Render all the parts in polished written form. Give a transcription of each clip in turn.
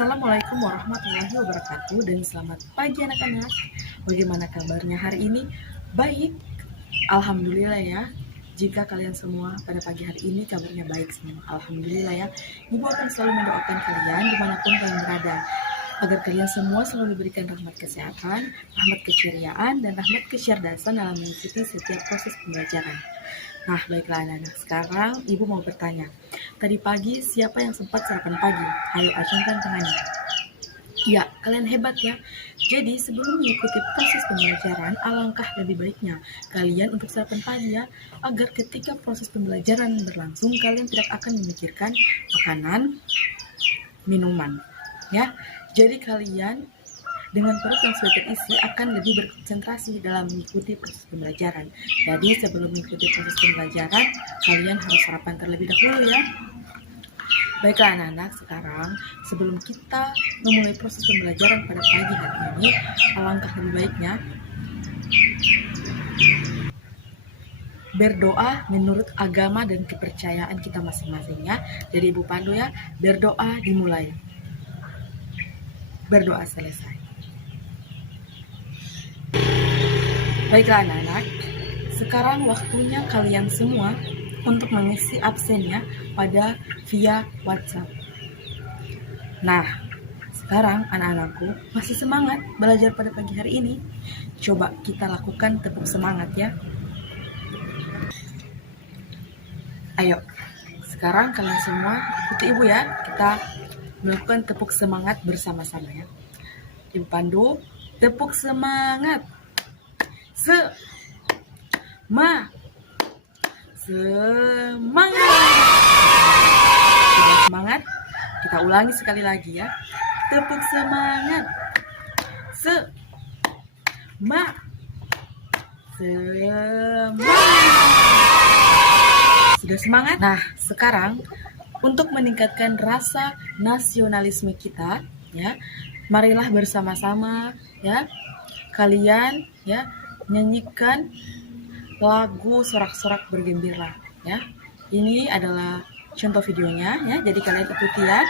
Assalamualaikum warahmatullahi wabarakatuh dan selamat pagi anak-anak. Bagaimana kabarnya hari ini? Baik, alhamdulillah ya. Jika kalian semua pada pagi hari ini kabarnya baik semua, alhamdulillah ya. Ibu akan selalu mendoakan kalian dimanapun kalian berada, agar kalian semua selalu diberikan rahmat kesehatan, rahmat keceriaan, dan rahmat kecerdasan dalam mengikuti setiap proses pembelajaran. Nah, baiklah anak-anak, sekarang Ibu mau bertanya. Tadi pagi siapa yang sempat sarapan pagi? Ayo acungkan tangannya. Ya, kalian hebat ya. Jadi sebelum mengikuti proses pembelajaran, alangkah lebih baiknya kalian untuk sarapan pagi ya, agar ketika proses pembelajaran berlangsung, kalian tidak akan memikirkan makanan, minuman. Ya, jadi kalian dengan perut yang sudah terisi akan lebih berkonsentrasi dalam mengikuti proses pembelajaran. Jadi sebelum mengikuti proses pembelajaran, kalian harus sarapan terlebih dahulu ya. Baiklah anak-anak, sekarang sebelum kita memulai proses pembelajaran pada pagi hari ini, alangkah lebih baiknya berdoa menurut agama dan kepercayaan kita masing-masing ya. Jadi Ibu Pandu ya, berdoa dimulai. Berdoa selesai. Baiklah anak-anak, sekarang waktunya kalian semua untuk mengisi absennya pada via WhatsApp. Nah, sekarang anak-anakku masih semangat belajar pada pagi hari ini. Coba kita lakukan tepuk semangat ya. Ayo, sekarang kalian semua ikuti Ibu ya. Kita melakukan tepuk semangat bersama-sama ya. Ibu Pandu, tepuk semangat. Semangat. Sudah semangat? Kita ulangi sekali lagi ya. Tepuk semangat. Semangat. Sudah semangat? Nah, sekarang untuk meningkatkan rasa nasionalisme kita ya, marilah bersama-sama ya kalian ya nyanyikan lagu sorak-sorak bergembira ya. Ini adalah contoh videonya ya, jadi kalian ikuti ya.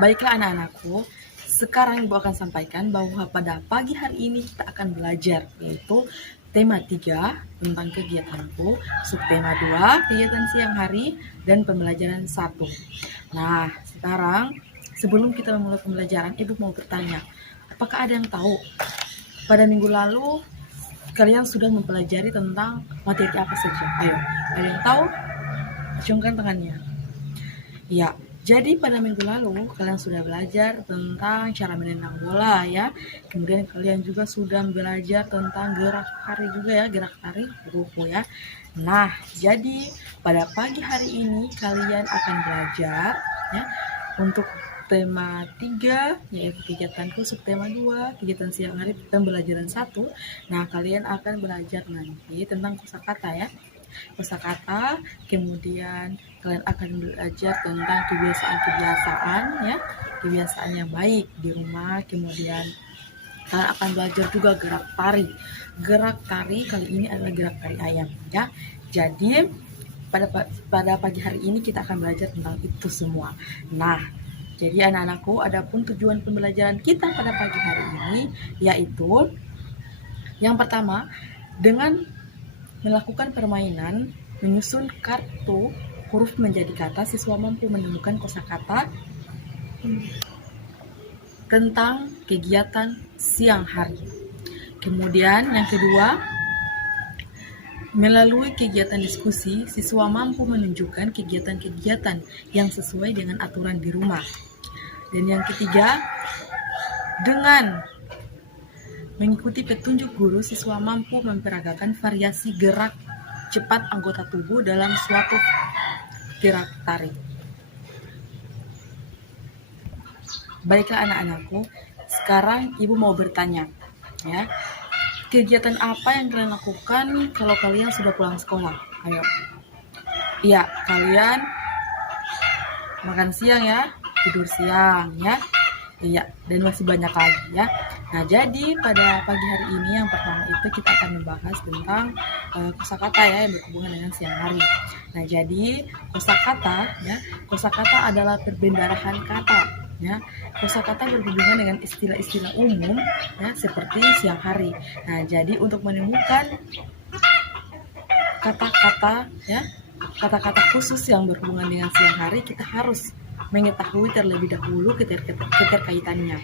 Baiklah anak-anakku, sekarang Ibu akan sampaikan bahwa pada pagi hari ini kita akan belajar, yaitu tema 3 tentang kegiatanku, subtema 2 kegiatan siang hari, dan pembelajaran 1. Nah, sekarang sebelum kita memulai pembelajaran, Ibu mau bertanya, apakah ada yang tahu pada minggu lalu kalian sudah mempelajari tentang materi apa saja? Ayo, ada yang tahu? Acungkan tangannya. Ya, jadi pada minggu lalu kalian sudah belajar tentang cara menendang bola ya. Kemudian kalian juga sudah belajar tentang gerak tari juga ya, gerak tari ruko ya. Nah, jadi pada pagi hari ini kalian akan belajar ya untuk tema 3 yaitu kegiatanku, subtema 2 kegiatan siang hari, pembelajaran 1. Nah, kalian akan belajar nanti tentang kosakata ya. Kosakata, kemudian kalian akan belajar tentang kebiasaan-kebiasaan ya, kebiasaan yang baik di rumah. Kemudian kalian akan belajar juga gerak tari. Gerak tari kali ini adalah gerak tari ayam ya. Jadi pada pagi hari ini kita akan belajar tentang itu semua. Nah, jadi anak-anakku, adapun tujuan pembelajaran kita pada pagi hari ini yaitu yang pertama, dengan melakukan permainan menyusun kartu huruf menjadi kata, siswa mampu menemukan kosakata tentang kegiatan siang hari. Kemudian yang kedua, melalui kegiatan diskusi, siswa mampu menunjukkan kegiatan-kegiatan yang sesuai dengan aturan di rumah. Dan yang ketiga, dengan mengikuti petunjuk guru, siswa mampu memperagakan variasi gerak cepat anggota tubuh dalam suatu gerak tari. Baiklah anak-anakku, sekarang Ibu mau bertanya, ya. Kegiatan apa yang kalian lakukan kalau kalian sudah pulang sekolah? Ayo. Iya, kalian makan siang ya, tidur siang ya. Iya, dan masih banyak lagi ya. Nah, jadi pada pagi hari ini yang pertama itu kita akan membahas tentang kosakata ya yang berhubungan dengan siang hari. Nah, jadi kosakata ya, kosakata adalah perbendarahan kata ya. Kosakata berhubungan dengan istilah-istilah umum ya seperti siang hari. Nah, jadi untuk menemukan kata-kata ya, kata-kata khusus yang berhubungan dengan siang hari, kita harus mengetahui terlebih dahulu keterkaitannya.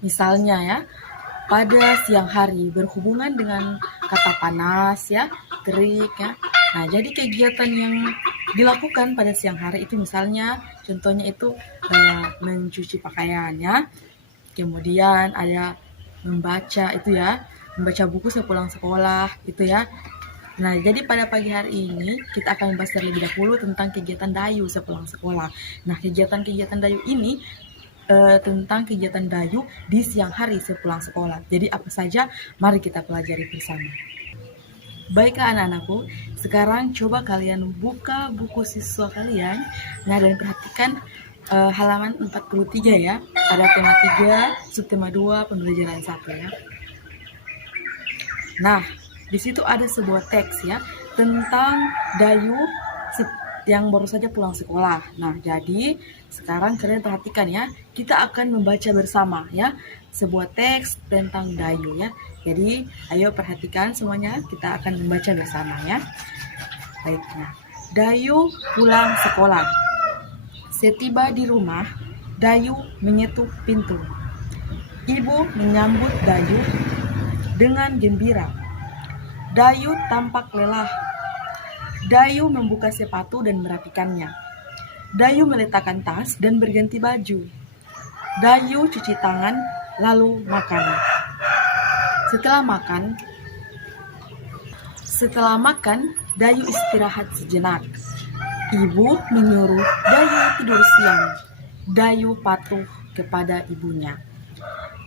Misalnya ya, pada siang hari berhubungan dengan kata panas ya, terik ya. Nah, jadi kegiatan yang dilakukan pada siang hari itu misalnya contohnya itu mencuci pakaian ya. Kemudian ada membaca itu ya, membaca buku sepulang sekolah itu ya. Nah, jadi pada pagi hari ini kita akan membahas terlebih dahulu tentang kegiatan dayu sepulang sekolah. Nah, kegiatan-kegiatan dayu ini tentang kegiatan dayu di siang hari sepulang sekolah. Jadi apa saja? Mari kita pelajari bersama. Baiklah anak-anakku, sekarang coba kalian buka buku siswa kalian. Nah, dan perhatikan halaman 43 ya. Ada tema 3, subtema 2, pembelajaran 1 ya. Nah, di situ ada sebuah teks ya tentang dayu yang baru saja pulang sekolah. Nah, jadi sekarang kalian perhatikan ya, kita akan membaca bersama ya sebuah teks tentang dayu ya. Jadi, ayo perhatikan semuanya, kita akan membaca bersama ya. Baiknya, dayu pulang sekolah. Setiba di rumah, dayu menyetuk pintu. Ibu menyambut dayu dengan gembira. Dayu tampak lelah. Dayu membuka sepatu dan merapikannya. Dayu meletakkan tas dan berganti baju. Dayu cuci tangan lalu makan. Setelah makan, Dayu istirahat sejenak. Ibu menyuruh Dayu tidur siang. Dayu patuh kepada ibunya.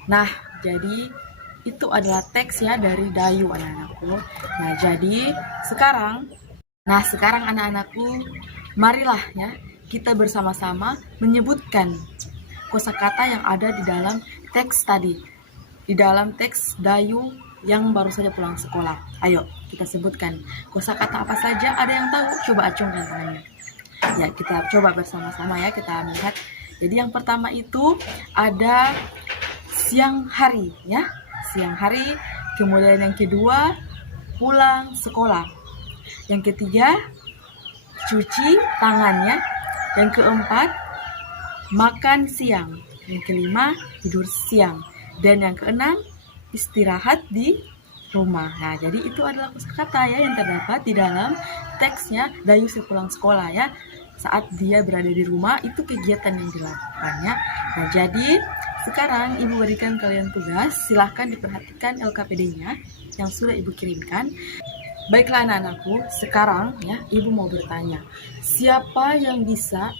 Nah, jadi itu adalah teks ya dari dayu anak-anakku. Nah, jadi sekarang anak-anakku, marilah ya kita bersama-sama menyebutkan kosakata yang ada di dalam teks tadi. Di dalam teks dayu yang baru saja pulang sekolah. Ayo kita sebutkan kosakata apa saja. Ada yang tahu? Coba acungkan tangannya. Ya, kita coba bersama-sama ya, kita melihat. Jadi yang pertama itu ada siang hari ya. siang hari. Kemudian yang kedua, pulang sekolah. Yang ketiga, cuci tangannya. Yang keempat, makan siang. Yang kelima, tidur siang. Dan yang keenam, istirahat di rumah. Nah, jadi itu adalah kosakata ya yang terdapat di dalam teksnya Dayu sepulang sekolah ya. Saat dia berada di rumah, itu kegiatan yang dilakukannya. Nah, jadi sekarang Ibu berikan kalian tugas, silahkan diperhatikan LKPD-nya yang sudah Ibu kirimkan. Baiklah anak-anakku, sekarang ya Ibu mau bertanya, siapa yang bisa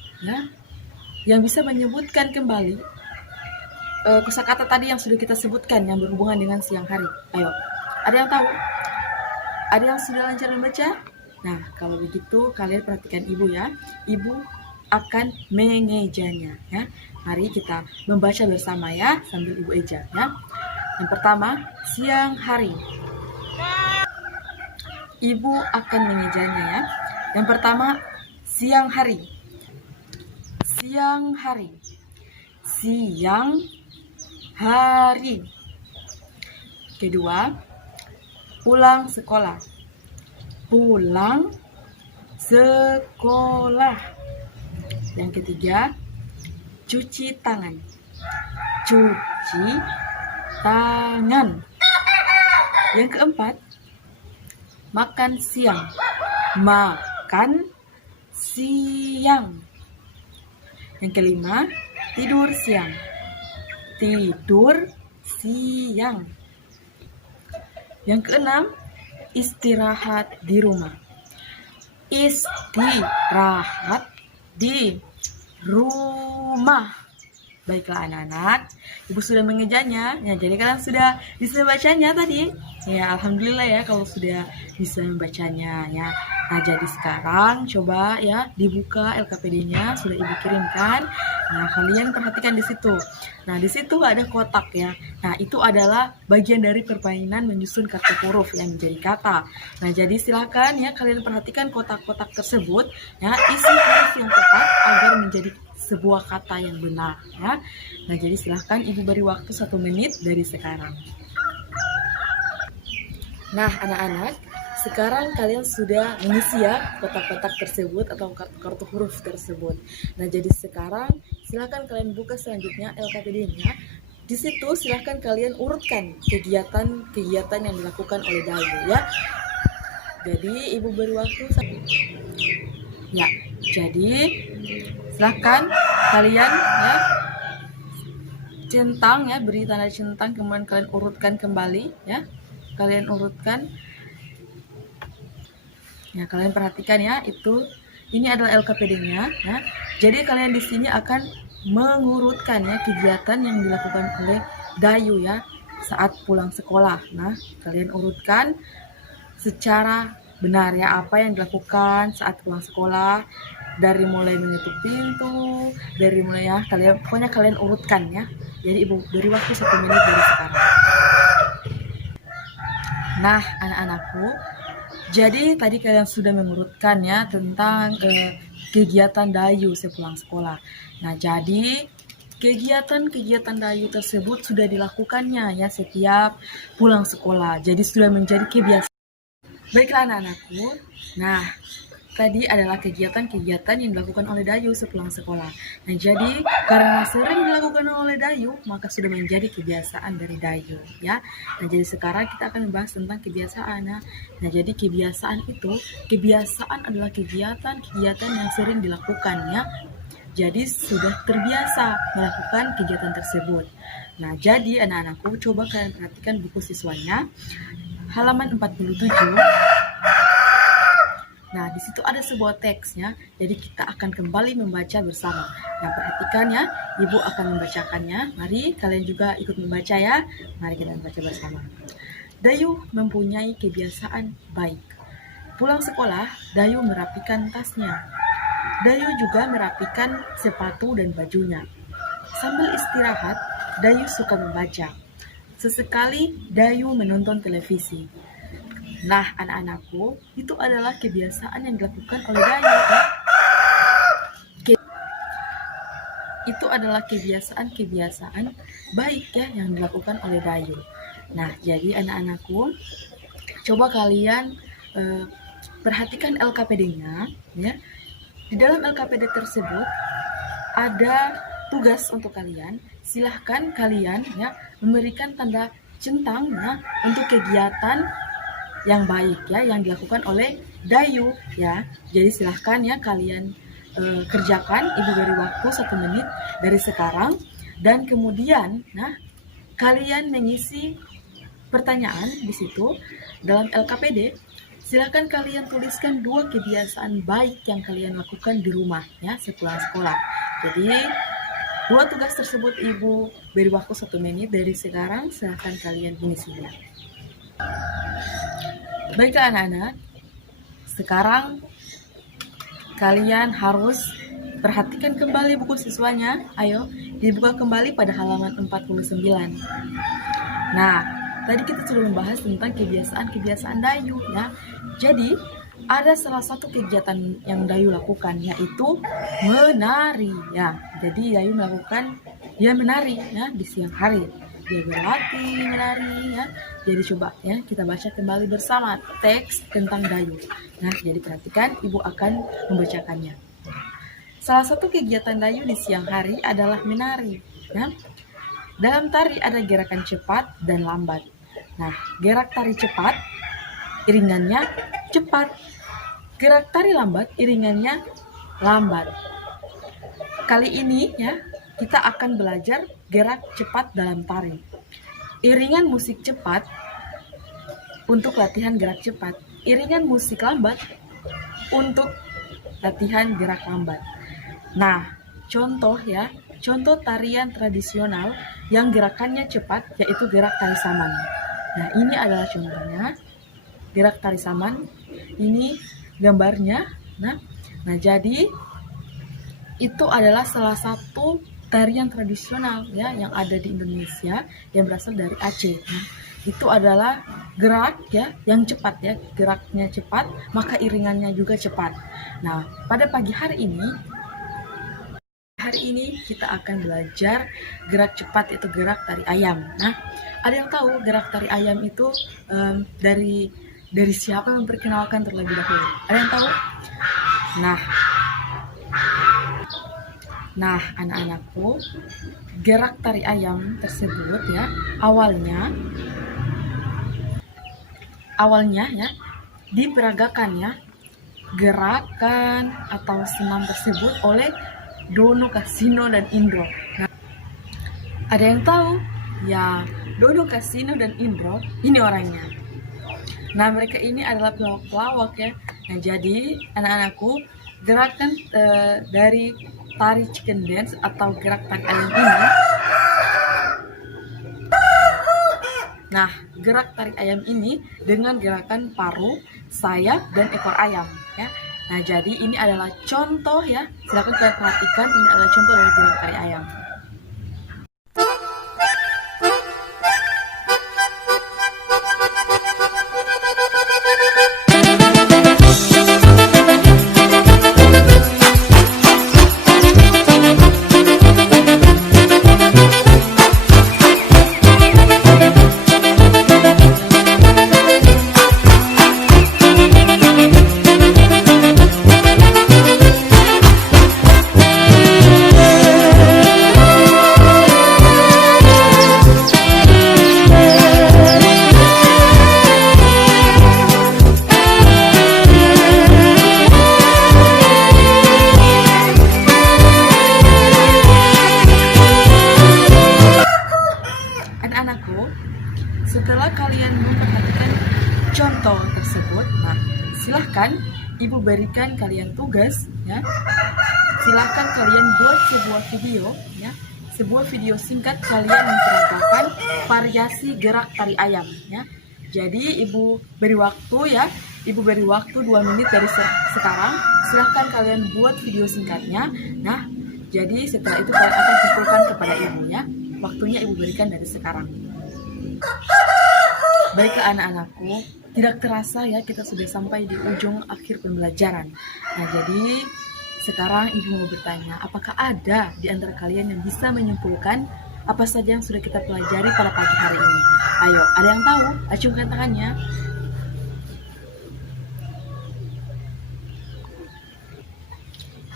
menyebutkan kembali kosakata tadi yang sudah kita sebutkan yang berhubungan dengan siang hari? Ayo, ada yang tahu? Ada yang sudah lancar membaca? Nah, kalau begitu kalian perhatikan Ibu ya. Ibu akan mengejanya ya. Mari kita membaca bersama ya sambil Ibu eja ya. Yang pertama, siang hari. Ibu akan mengejanya ya. Yang pertama, siang hari. Siang hari. Siang hari. Kedua, pulang sekolah. Pulang sekolah. Yang ketiga, cuci tangan. Cuci tangan. Yang keempat, makan siang. Makan siang. Yang kelima, tidur siang. Tidur siang. Yang keenam, istirahat di rumah. Istirahat di rumah. Baiklah anak-anak, Ibu sudah mengejanya. Ya, jadi kalian sudah bisa bacanya tadi. Ya, alhamdulillah ya kalau sudah bisa membacanya ya. Nah, jadi sekarang coba ya dibuka LKPD-nya sudah Ibu kirimkan. Nah, kalian perhatikan di situ. Nah, di situ ada kotak ya. Nah, itu adalah bagian dari permainan menyusun kartu huruf yang menjadi kata. Nah, jadi silakan ya kalian perhatikan kotak-kotak tersebut ya, isi huruf yang tepat agar menjadi sebuah kata yang benar ya. Nah, jadi silahkan Ibu beri waktu 1 menit dari sekarang. Nah, anak-anak, sekarang kalian sudah mengisi ya kotak-kotak tersebut atau kartu huruf tersebut. Nah, jadi sekarang silahkan kalian buka selanjutnya LKPD-nya. Di situ silahkan kalian urutkan kegiatan-kegiatan yang dilakukan oleh Dayu ya. Jadi Ibu beri waktu. Ya, jadi silahkan kalian ya centang ya, beri tanda centang, kemudian kalian urutkan kembali ya. Kalian urutkan. Ya, kalian perhatikan ya, ini adalah LKPD-nya ya. Jadi kalian di sini akan mengurutkan ya kegiatan yang dilakukan oleh Dayu ya saat pulang sekolah. Nah, kalian urutkan secara benar ya apa yang dilakukan saat pulang sekolah, dari mulai mengetuk pintu, dari mulai ya pokoknya kalian urutkan ya. Jadi Ibu beri waktu 1 menit dari sekarang. Nah, anak-anakku, jadi tadi kalian sudah mengurutkan ya tentang kegiatan Dayu sepulang sekolah. Nah, jadi kegiatan-kegiatan Dayu tersebut sudah dilakukannya ya setiap pulang sekolah. Jadi sudah menjadi kebiasaan. Baiklah anak-anakku. Nah, tadi adalah kegiatan-kegiatan yang dilakukan oleh Dayu sepulang sekolah. Nah, jadi karena sering dilakukan oleh Dayu, maka sudah menjadi kebiasaan dari Dayu ya. Nah, jadi sekarang kita akan membahas tentang kebiasaan. Nah, jadi kebiasaan adalah kegiatan-kegiatan yang sering dilakukan ya. Jadi sudah terbiasa melakukan kegiatan tersebut. Nah, jadi anak-anakku, coba kalian perhatikan buku siswanya halaman 47. Nah, di situ ada sebuah teksnya, jadi kita akan kembali membaca bersama. Nah, perhatikan ya, Ibu akan membacakannya. Mari kalian juga ikut membaca ya. Mari kita membaca bersama. Dayu mempunyai kebiasaan baik. Pulang sekolah, Dayu merapikan tasnya. Dayu juga merapikan sepatu dan bajunya. Sambil istirahat, Dayu suka membaca. Sesekali Dayu menonton televisi. Nah, anak-anakku, itu adalah kebiasaan yang dilakukan oleh Dayu. Itu adalah kebiasaan baik ya yang dilakukan oleh Dayu. Nah, jadi anak-anakku, coba kalian perhatikan LKPD-nya ya. Di dalam LKPD tersebut ada tugas untuk kalian. Silahkan kalian ya memberikan tanda centang ya untuk kegiatan yang baik ya yang dilakukan oleh Dayu ya. Jadi silahkan ya kalian kerjakan. Ibu beri waktu 1 menit dari sekarang, dan kemudian nah kalian mengisi pertanyaan di situ dalam LKPD. Silahkan kalian tuliskan 2 kebiasaan baik yang kalian lakukan di rumah ya sepulang sekolah. Jadi 2 tugas tersebut Ibu beri waktu 1 menit dari sekarang, silahkan kalian mengisinya. Baiklah anak-anak, sekarang kalian harus perhatikan kembali buku siswanya. Ayo dibuka kembali pada halaman 49. Nah, tadi kita sudah membahas tentang kebiasaan-kebiasaan Dayu ya. Jadi ada salah satu kegiatan yang Dayu lakukan, yaitu menari ya. Jadi Dayu melakukan menari ya di siang hari. Dia berlatih menari ya. Jadi coba ya kita baca kembali bersama teks tentang Dayu. Nah, jadi perhatikan, Ibu akan membacakannya. Salah satu kegiatan Dayu di siang hari adalah menari ya. Dalam tari ada gerakan cepat dan lambat. Nah, gerak tari cepat iringannya cepat. Gerak tari lambat iringannya lambat. Kali ini ya, kita akan belajar gerak cepat dalam tari. Iringan musik cepat untuk latihan gerak cepat. Iringan musik lambat untuk latihan gerak lambat. Nah, contoh tarian tradisional yang gerakannya cepat yaitu gerak tari saman. Nah, ini adalah contohnya. Gerak tari saman, ini gambarnya. Nah, jadi itu adalah salah satu tarian tradisional ya yang ada di Indonesia yang berasal dari Aceh. Nah, itu adalah gerak ya yang cepat ya, geraknya cepat, maka iringannya juga cepat. Nah, pada pagi hari ini kita akan belajar gerak cepat, yaitu gerak tari ayam. Nah, ada yang tahu gerak tari ayam itu dari siapa yang memperkenalkan terlebih dahulu? Ada yang tahu? Nah, anak-anakku, gerak tari ayam tersebut ya awalnya ya diperagakan ya gerakan atau senam tersebut oleh Dono, Kasino, dan Indro. Nah, ada yang tahu? Ya, Dono, Kasino, dan Indro ini orangnya. Nah, mereka ini adalah pelawak ya. Nah, jadi anak-anakku, gerakan dari tari chicken dance atau gerak tari ayam ini. Nah, gerak tari ayam ini dengan gerakan paruh, sayap, dan ekor ayam ya. Nah, jadi ini adalah contoh ya. Silakan kalian perhatikan, ini adalah contoh dari gerak tari ayam. Setelah kalian memperhatikan contoh tersebut, nah silahkan Ibu berikan kalian tugas ya. Silahkan kalian buat sebuah video singkat kalian memperagakan variasi gerak tari ayam ya. Jadi Ibu beri waktu 2 menit dari sekarang. Silahkan kalian buat video singkatnya. Nah, jadi setelah itu kalian akan kumpulkan kepada Ibu ya. Waktunya Ibu berikan dari sekarang. Baiklah anak-anakku, tidak terasa ya kita sudah sampai di ujung akhir pembelajaran. Nah, jadi sekarang Ibu mau bertanya, apakah ada di antara kalian yang bisa menyimpulkan Apa saja yang sudah kita pelajari pada pagi hari ini? Ayo, ada yang tahu? Acungkan tangannya.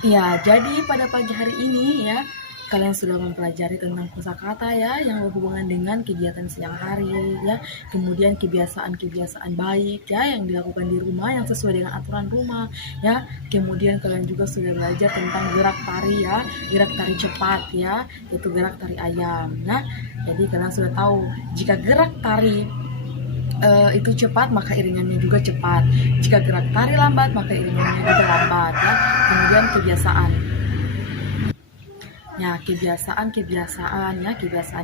Ya, jadi pada pagi hari ini ya, kalian sudah mempelajari tentang kosakata ya, yang berhubungan dengan kegiatan siang hari ya, kemudian kebiasaan-kebiasaan baik ya, yang dilakukan di rumah yang sesuai dengan aturan rumah ya. Kemudian kalian juga sudah belajar tentang gerak tari ya, gerak tari cepat ya, yaitu gerak tari ayam. Nah, jadi kalian sudah tahu jika gerak tari itu cepat maka iringannya juga cepat. Jika gerak tari lambat maka iringannya juga lambat ya. Kemudian kebiasaan. Ya, kebiasaan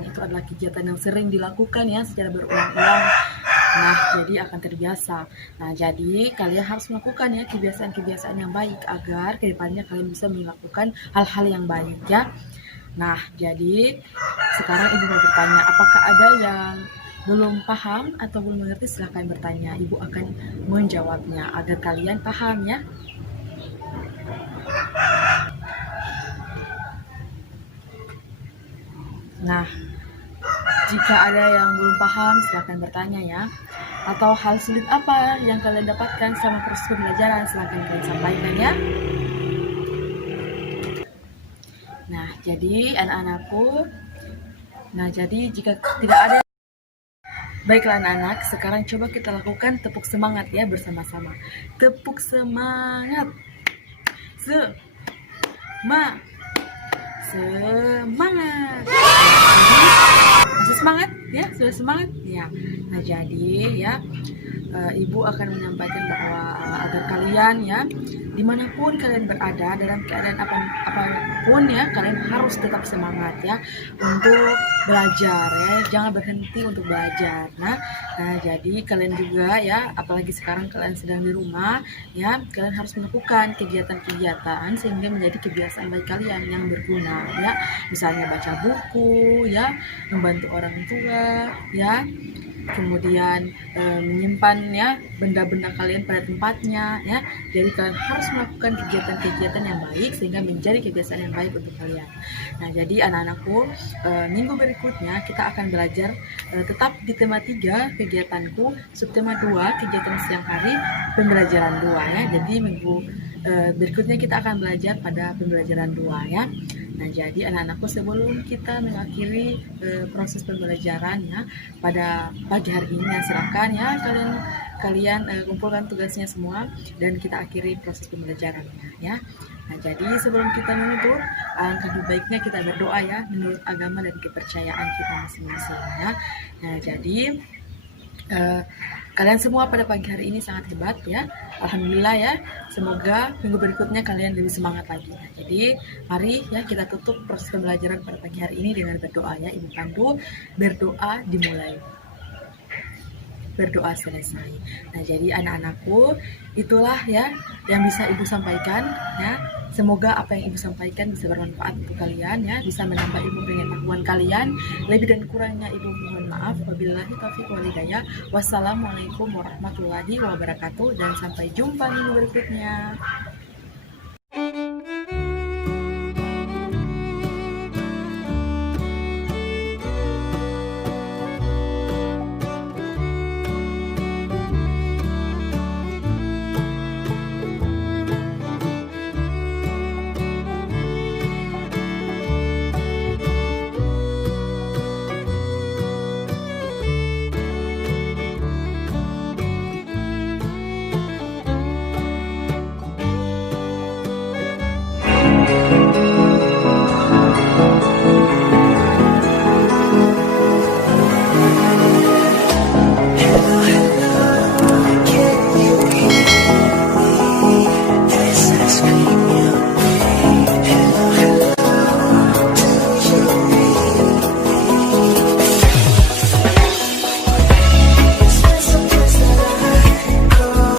itu adalah kegiatan yang sering dilakukan ya secara berulang-ulang. Nah, jadi akan terbiasa. Nah, jadi kalian harus melakukan ya kebiasaan-kebiasaan yang baik agar kedepannya kalian bisa melakukan hal-hal yang baik ya. Nah, jadi sekarang Ibu mau bertanya, apakah ada yang belum paham atau belum mengerti? Silahkan bertanya, Ibu akan menjawabnya agar kalian paham ya. Nah, jika ada yang belum paham silahkan bertanya ya. Atau hal sulit apa yang kalian dapatkan selama proses pembelajaran, silahkan kalian sampaikan ya. Nah, jadi anak-anakku, jika tidak ada, baiklah anak-anak, sekarang coba kita lakukan tepuk semangat ya bersama-sama. Tepuk semangat. Semangat. Masih semangat ya? Sudah semangat? Ya. Nah, jadi ya, Ibu akan menyampaikan bahwa agar kalian ya, dimanapun kalian berada, dalam keadaan apapun ya, kalian harus tetap semangat ya untuk belajar ya, jangan berhenti untuk belajar. Nah, jadi kalian juga ya, apalagi sekarang kalian sedang di rumah ya, kalian harus melakukan kegiatan-kegiatan sehingga menjadi kebiasaan baik kalian yang berguna ya, misalnya baca buku ya, membantu orang tua ya, kemudian menyimpan ya benda-benda kalian pada tempatnya ya. Jadi kalian harus melakukan kegiatan-kegiatan yang baik sehingga menjadi kebiasaan yang baik untuk kalian. Nah, jadi anak-anakku, minggu berikutnya kita akan belajar tetap di tema 3 kegiatanku, subtema 2 kegiatan siang hari, pembelajaran 2 ya. Jadi minggu berikutnya kita akan belajar pada pembelajaran 2 ya. Nah, jadi anak-anakku, sebelum kita mengakhiri proses pembelajaran ya pada pagi hari ini, silakan ya kalian kumpulkan tugasnya semua dan kita akhiri proses pembelajarannya ya. Nah, jadi sebelum kita menutup, alangkah baiknya kita berdoa ya menurut agama dan kepercayaan kita masing-masing ya. Nah, jadi kalian semua pada pagi hari ini sangat hebat ya. Alhamdulillah ya. Semoga minggu berikutnya kalian lebih semangat lagi. Nah, jadi mari ya kita tutup proses pembelajaran pada pagi hari ini dengan berdoa ya. Ibu pandu, berdoa dimulai, berdoa selesai. Nah, jadi anak-anakku, itulah ya yang bisa Ibu sampaikan ya. Semoga apa yang Ibu sampaikan bisa bermanfaat untuk kalian ya, bisa menambah ilmu pengetahuan kalian. Lebih dan kurangnya Ibu mohon maaf. Wabillahi taufiq wal hidayah. Wassalamualaikum warahmatullahi wabarakatuh dan sampai jumpa minggu berikutnya.